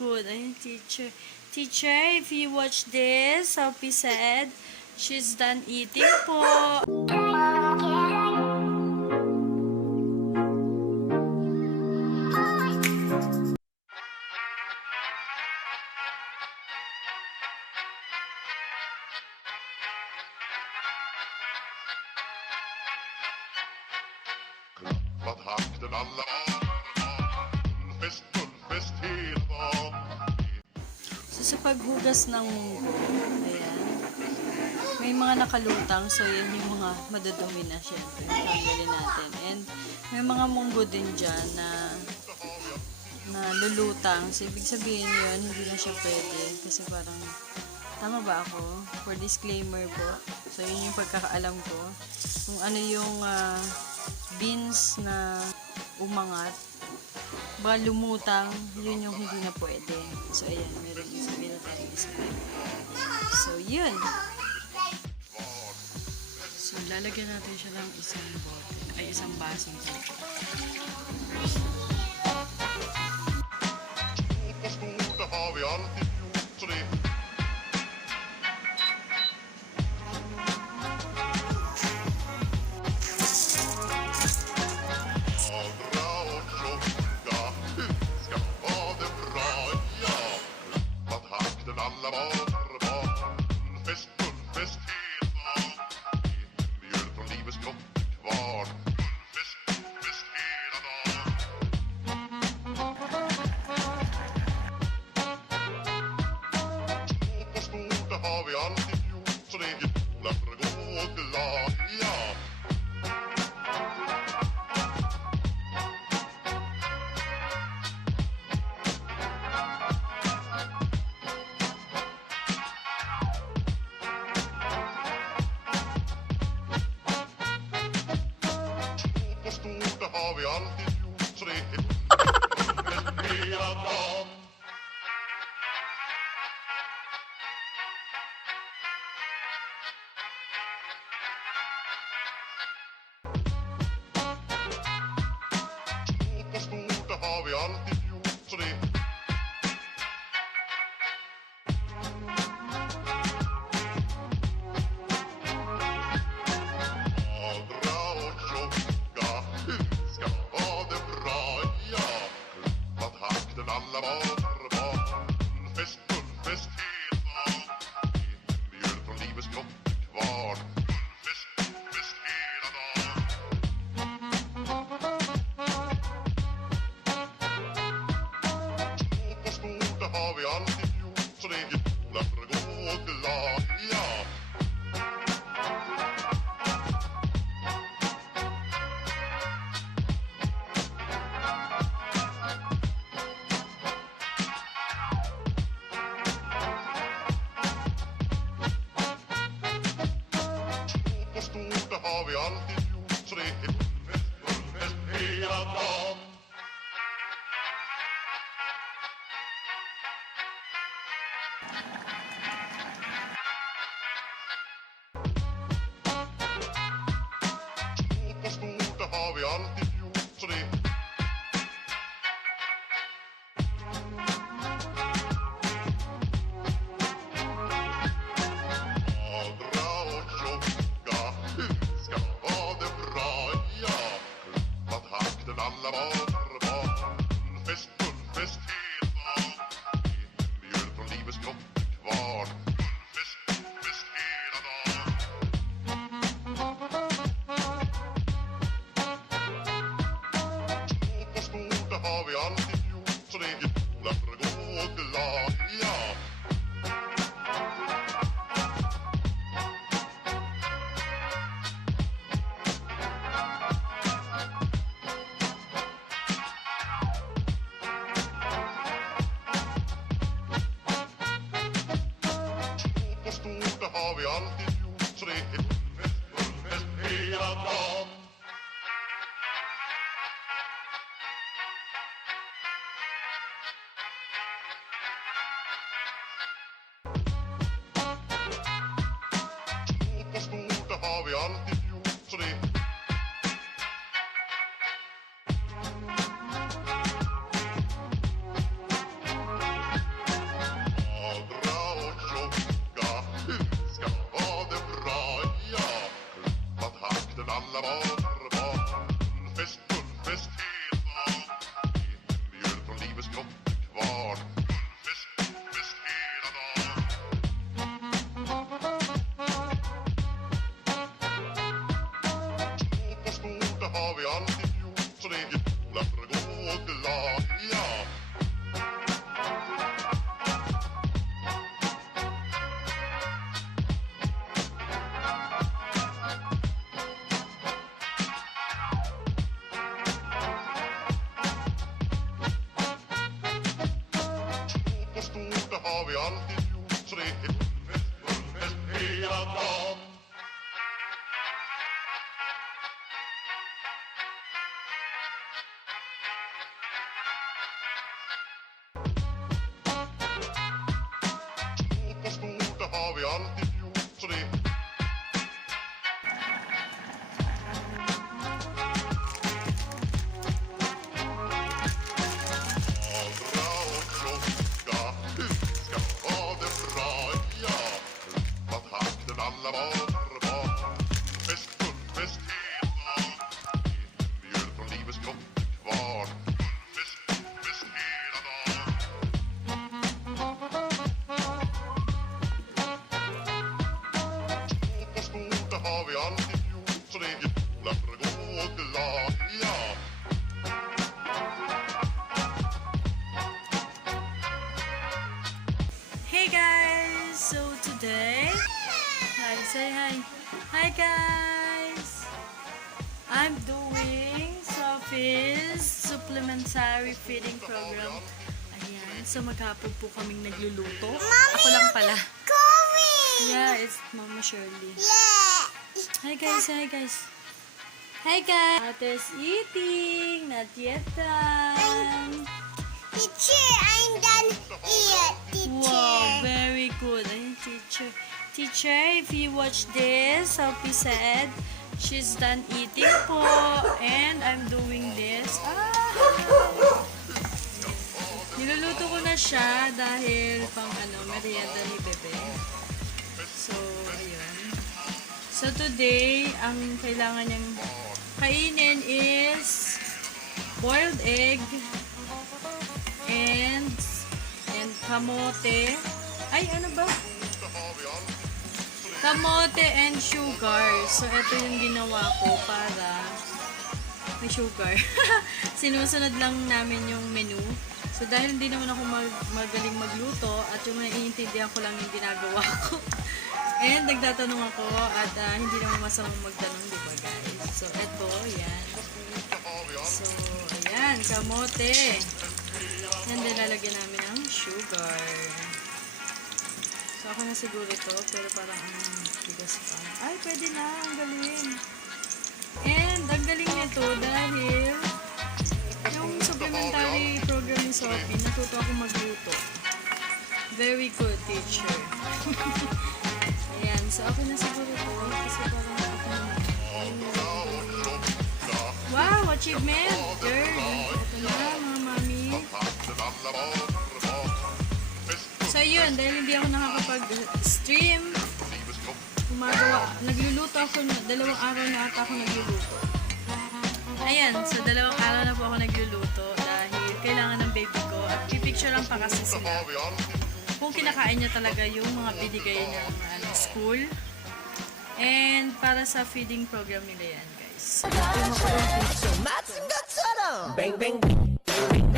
good. Ayun, teacher. Teacher, if you watch this, Sophie said, she's done eating po. Takten alla fullfest hela dagen. So, sa paghugas ng munggo, ayan, may mga nakalutang. So, yan yung mga madudumi na, syempre. Tanggalin natin. And, may mga munggo din dyan na lulutang. So, ibig sabihin yun, hindi na siya pwede. Kasi parang, tama ba ako? For disclaimer po. So, yun yung pagkakaalam ko. Kung ano yung beans na umangat, ba lumutang, yun yung hindi na pwede. So, ayan, meron yung sabihin na tayo isa. So, yun. So, lalagyan natin siya ng isang bote, ay isang basong tubig. Det har vi alltid gjort, så det Agra och tjocka, ska ha det bra, ja. Att takten alla var fest hela dagen. Mjöl från livets grottekvarn. Fest hela dagen. Stort, det har vi alltid gjort, så det är därför gå och glad, ja. Stort, det har vi alltid gjort, så det är hela dagen. Stort, det har vi alltid gjort, så det Agra och tjocka, ska ha det bra, ja. Att takten alla var fest hela dagen. Mjöl från livets grottekvarn. Fest hela dagen. Stort, det har vi alltid gjort, så det är därför gå och glad, ja. Stort, det har vi alltid gjort, så det är fest hela dagen. Stort, det har vi alltid gjort, så det Agra och tjocka, ska ha det bra, ja. Att takten alla var fest hela dagen. Mjöl från livets grottekvarn. Fest hela dagen. Stort, det har vi alltid gjort, så det är därför gå och glad, ja. Stort, det har vi alltid gjort, så det är fest hela dagen. Stort, det har vi alltid gjort, så det har vi alltid gjort, så det är fullfest hela dagen. Stort, det har vi alltid gjort, så det Bra och klocka, du ska ha det bra, ja. Vad takten alla var fest, fullfest hela mjöl från livets grottekvarn. Fullfest hela dagen. Stort, det har vi alltid gjort, så det är jävla för att gå glad, ja. Hey guys! So today, hi, say hi. Hi guys! I'm doing Sophie's supplementary feeding program. Ayan, so maghapon po kaming nagluluto. Ako lang pala. Yeah, it's Mama Shirley. Hi guys, hi guys. Hi guys! Ate's eating, not yet done. Teacher, I'm done here, teacher. Wow, very good. Ayun, teacher. Teacher, if you watch this, Sophie said, she's done eating po. And I'm doing this. Niluluto ko na siya dahil pang merienda ni Bebe. So, ayun. So, today, ang kailangan niyang kainin is boiled egg and kamote. Ay, ano ba? Kamote and sugar. So, ito yung ginawa ko para may sugar. Sinusunod lang namin yung menu. So, dahil hindi naman ako magaling magluto at yung naiintindihan ko lang yung ginagawa ko. And nagtatanong ako at hindi naman masamang magtanong, di ba guys? So, ito, yan. So, ayan, kamote. Yan, nilalagyan namin ang sugar. So, ako na siguro ito, pero parang bigas pa. Ay, pwede na, ang galing. And, ang galing nito dahil yung supplementary program ni Sophie, natuto ako magluto. Very good, teacher. Ayan, so ako na siguro ito, kasi parang ako naman. Wow, achievement! Girl, ito na, mga mami. So yun, dahil hindi ako nakakapag-stream, nagluluto ako, 2 araw na ata ako nagluluto. Ayan, so 2 araw na po ako nagluluto dahil kailangan ng baby ko at pipicturean pa kasi sila kung kinakain niya talaga yung mga binigay ng school. And para sa feeding program nila yan, guys. Bang bang bang.